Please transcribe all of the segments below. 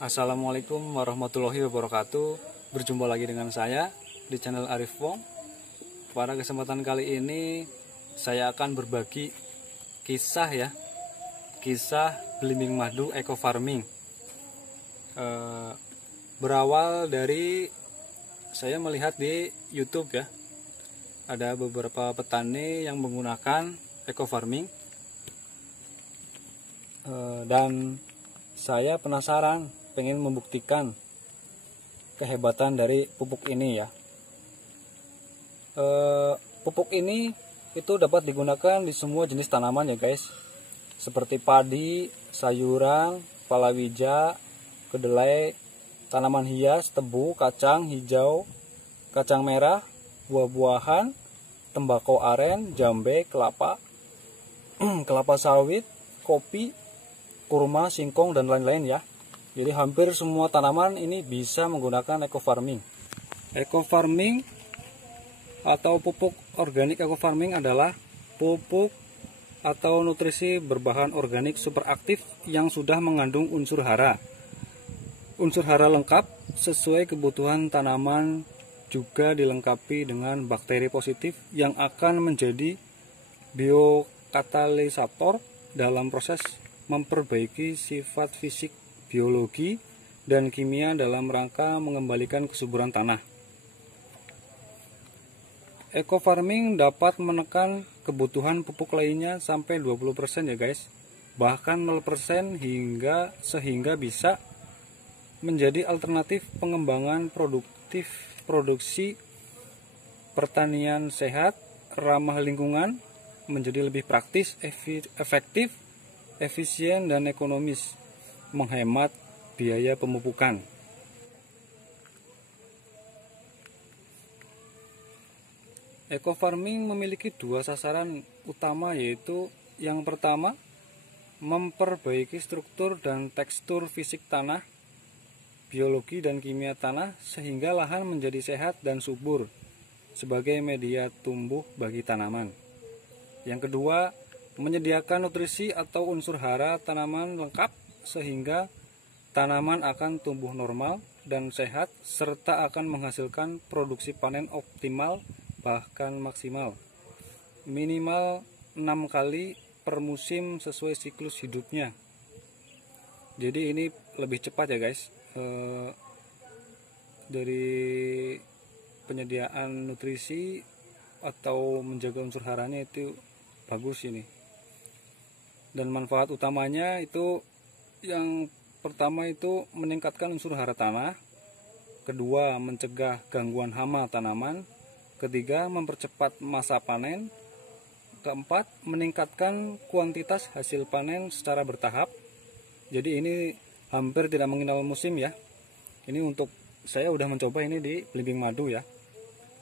Assalamualaikum warahmatullahi wabarakatuh. Berjumpa lagi dengan saya di channel Arif Wong. Pada kesempatan kali ini saya akan berbagi kisah kisah belimbing madu eco farming. Berawal dari saya melihat di YouTube ya, ada beberapa petani yang menggunakan eco farming, dan saya penasaran, pengen membuktikan kehebatan dari pupuk ini ya. Pupuk ini itu dapat digunakan di semua jenis tanaman ya guys, seperti padi, sayuran, palawija, kedelai, tanaman hias, tebu, kacang hijau, kacang merah, buah-buahan, tembakau aren, jambe, kelapa, kelapa sawit, kopi, kurma, singkong, dan lain-lain ya. Jadi hampir semua tanaman ini bisa menggunakan eco farming. Eco farming atau pupuk organik eco farming adalah pupuk atau nutrisi berbahan organik super aktif yang sudah mengandung unsur hara. Unsur hara lengkap sesuai kebutuhan tanaman, juga dilengkapi dengan bakteri positif yang akan menjadi biokatalisator dalam proses memperbaiki sifat fisik, biologi, dan kimia dalam rangka mengembalikan kesuburan tanah. Eco farming dapat menekan kebutuhan pupuk lainnya sampai 20% ya guys. Bahkan 0% sehingga bisa menjadi alternatif pengembangan produksi pertanian sehat, ramah lingkungan, menjadi lebih praktis, efektif, efisien, dan ekonomis, menghemat biaya pemupukan. Eco farming memiliki dua sasaran utama, yaitu yang pertama, memperbaiki struktur dan tekstur fisik tanah, biologi dan kimia tanah sehingga lahan menjadi sehat dan subur sebagai media tumbuh bagi tanaman. Yang kedua, menyediakan nutrisi atau unsur hara tanaman lengkap sehingga tanaman akan tumbuh normal dan sehat serta akan menghasilkan produksi panen optimal bahkan maksimal, minimal 6 kali per musim sesuai siklus hidupnya. Jadi ini lebih cepat ya guys, dari penyediaan nutrisi atau menjaga unsur haranya itu bagus ini. Dan manfaat utamanya itu yang pertama itu meningkatkan unsur hara tanah, kedua mencegah gangguan hama tanaman, ketiga mempercepat masa panen, keempat meningkatkan kuantitas hasil panen secara bertahap. Jadi ini hampir tidak mengenal musim ya. Ini untuk saya udah mencoba ini di belimbing madu ya.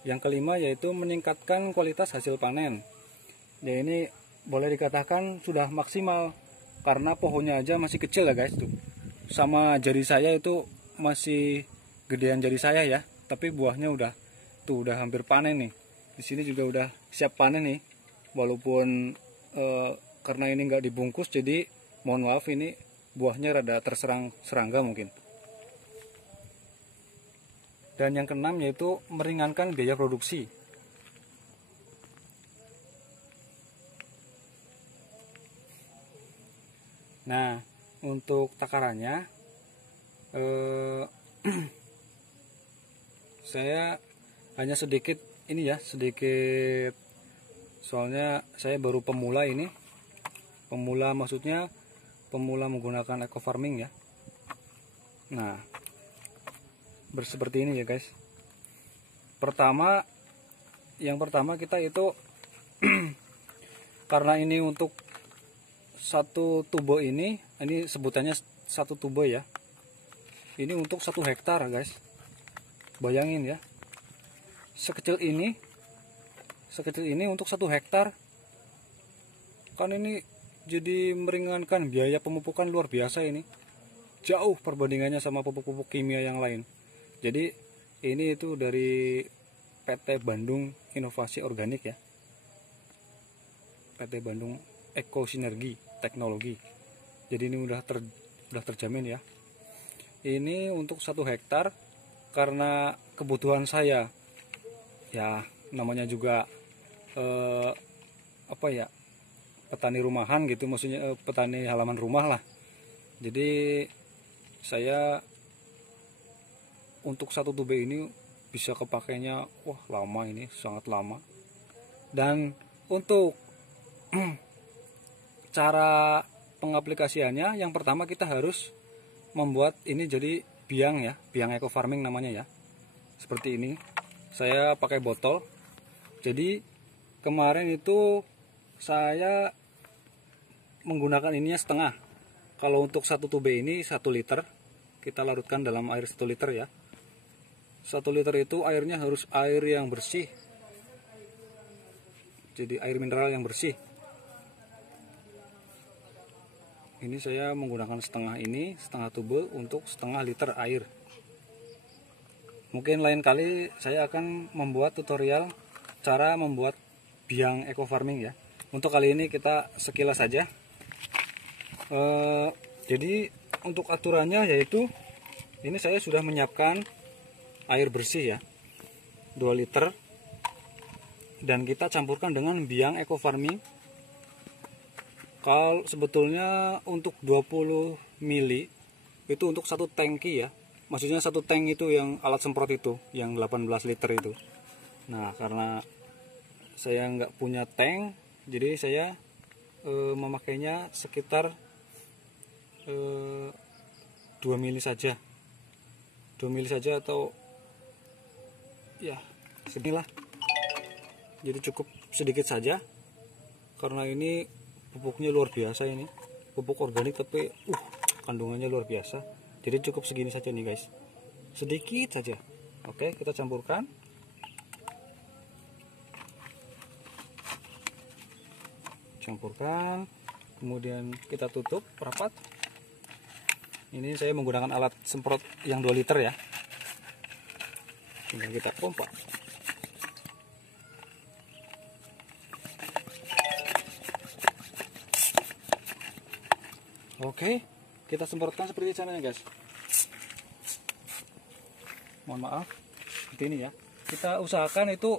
Yang kelima yaitu meningkatkan kualitas hasil panen. Ya ini boleh dikatakan sudah maksimal karena pohonnya aja masih kecil ya guys tuh. Sama jari saya itu masih gedean jari saya ya, tapi buahnya udah hampir panen nih. Di sini juga udah siap panen nih. Walaupun karena ini nggak dibungkus, jadi mohon maaf ini buahnya rada terserang serangga mungkin. Dan yang keenam yaitu meringankan biaya produksi. Nah, untuk takarannya saya hanya sedikit ini ya, sedikit, soalnya saya baru pemula ini. Pemula maksudnya pemula menggunakan eco farming ya. Nah, seperti ini ya guys. Yang pertama kita itu karena ini untuk satu tubo ini sebutannya satu tubo ya. Ini untuk 1 hektar guys. Bayangin ya, sekecil ini untuk 1 hektar. Kan ini jadi meringankan biaya pemupukan luar biasa ini. Jauh perbandingannya sama pupuk-pupuk kimia yang lain. Jadi ini itu dari PT Bandung Inovasi Organik ya. PT Bandung Eko Sinergi Teknologi. Jadi ini udah terjamin ya. Ini untuk 1 hektar karena kebutuhan saya. Ya, namanya juga apa ya? Petani rumahan gitu, maksudnya petani halaman rumah lah. Jadi saya untuk 1 tube ini bisa kepakainya wah lama, ini sangat lama. Dan untuk cara pengaplikasiannya, yang pertama kita harus membuat ini jadi biang ya, biang eco farming namanya ya. Seperti ini. Saya pakai botol. Jadi kemarin itu saya menggunakan ininya setengah. Kalau untuk 1 tube ini 1 liter, kita larutkan dalam air 1 liter ya. 1 liter itu airnya harus air yang bersih. Jadi air mineral yang bersih. Ini saya menggunakan setengah tube untuk setengah liter air. Mungkin lain kali saya akan membuat tutorial cara membuat biang eco farming ya. Untuk kali ini kita sekilas saja. Jadi untuk aturannya yaitu ini saya sudah menyiapkan air bersih ya, 2 liter, dan kita campurkan dengan biang eco farming. Kalau sebetulnya untuk 20 mili itu untuk 1 tangki ya. Maksudnya 1 tank itu yang alat semprot itu, yang 18 liter itu. Nah, karena saya nggak punya tank, jadi saya memakainya sekitar 2 mili saja. 2 mili saja atau ya seginilah. Jadi cukup sedikit saja. Karena ini pupuknya luar biasa ini. Pupuk organik tapi kandungannya luar biasa. Jadi cukup segini saja nih guys, sedikit saja. Oke, kita campurkan. Kemudian kita tutup rapat. Ini saya menggunakan alat semprot yang 2 liter ya. Tinggal kita pompa. Oke, kita semprotkan seperti caranya guys. Mohon maaf, seperti ini ya. Kita usahakan itu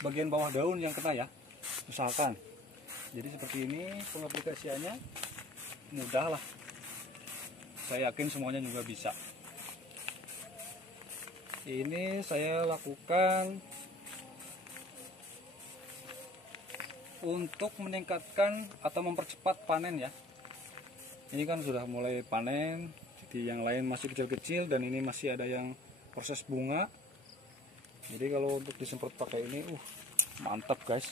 bagian bawah daun yang kena ya. Usahakan. Jadi seperti ini pengaplikasiannya mudah lah. Saya yakin semuanya juga bisa. Ini saya lakukan untuk meningkatkan atau mempercepat panen ya. Ini kan sudah mulai panen, jadi yang lain masih kecil-kecil dan ini masih ada yang proses bunga. Jadi kalau untuk disemprot pakai ini mantap guys.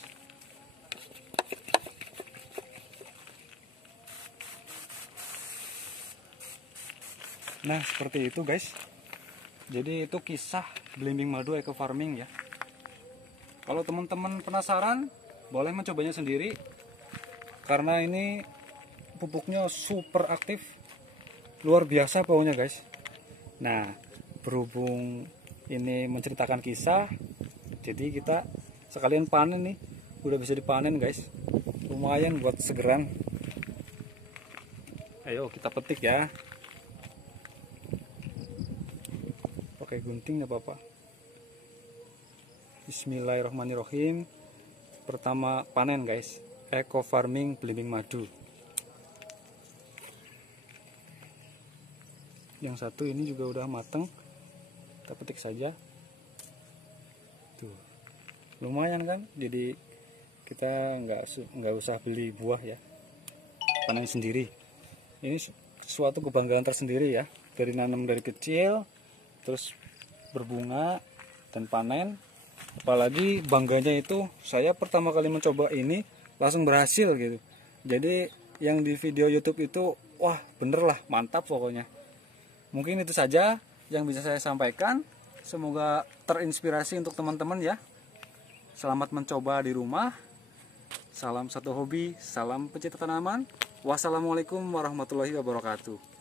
Nah, seperti itu guys. Jadi itu kisah belimbing madu eco farming ya. Kalau teman-teman penasaran, boleh mencobanya sendiri. Karena ini pupuknya super aktif, luar biasa pokoknya guys. Nah, berhubung ini menceritakan kisah, jadi kita sekalian panen nih. Udah bisa dipanen guys, lumayan buat segeran. Ayo kita petik ya, pakai gunting nggak apa-apa. Bismillahirrahmanirrahim. Pertama panen guys, eco farming belimbing madu. Yang satu ini juga udah mateng, kita petik saja. Tuh, lumayan kan? Jadi kita nggak usah beli buah ya, panen sendiri. Ini suatu kebanggaan tersendiri ya, dari nanam dari kecil, terus berbunga dan panen. Apalagi bangganya itu saya pertama kali mencoba ini langsung berhasil gitu. Jadi yang di video YouTube itu wah bener lah, mantap pokoknya. Mungkin itu saja yang bisa saya sampaikan. Semoga terinspirasi untuk teman-teman ya. Selamat mencoba di rumah. Salam satu hobi, salam pecinta tanaman. Wassalamualaikum warahmatullahi wabarakatuh.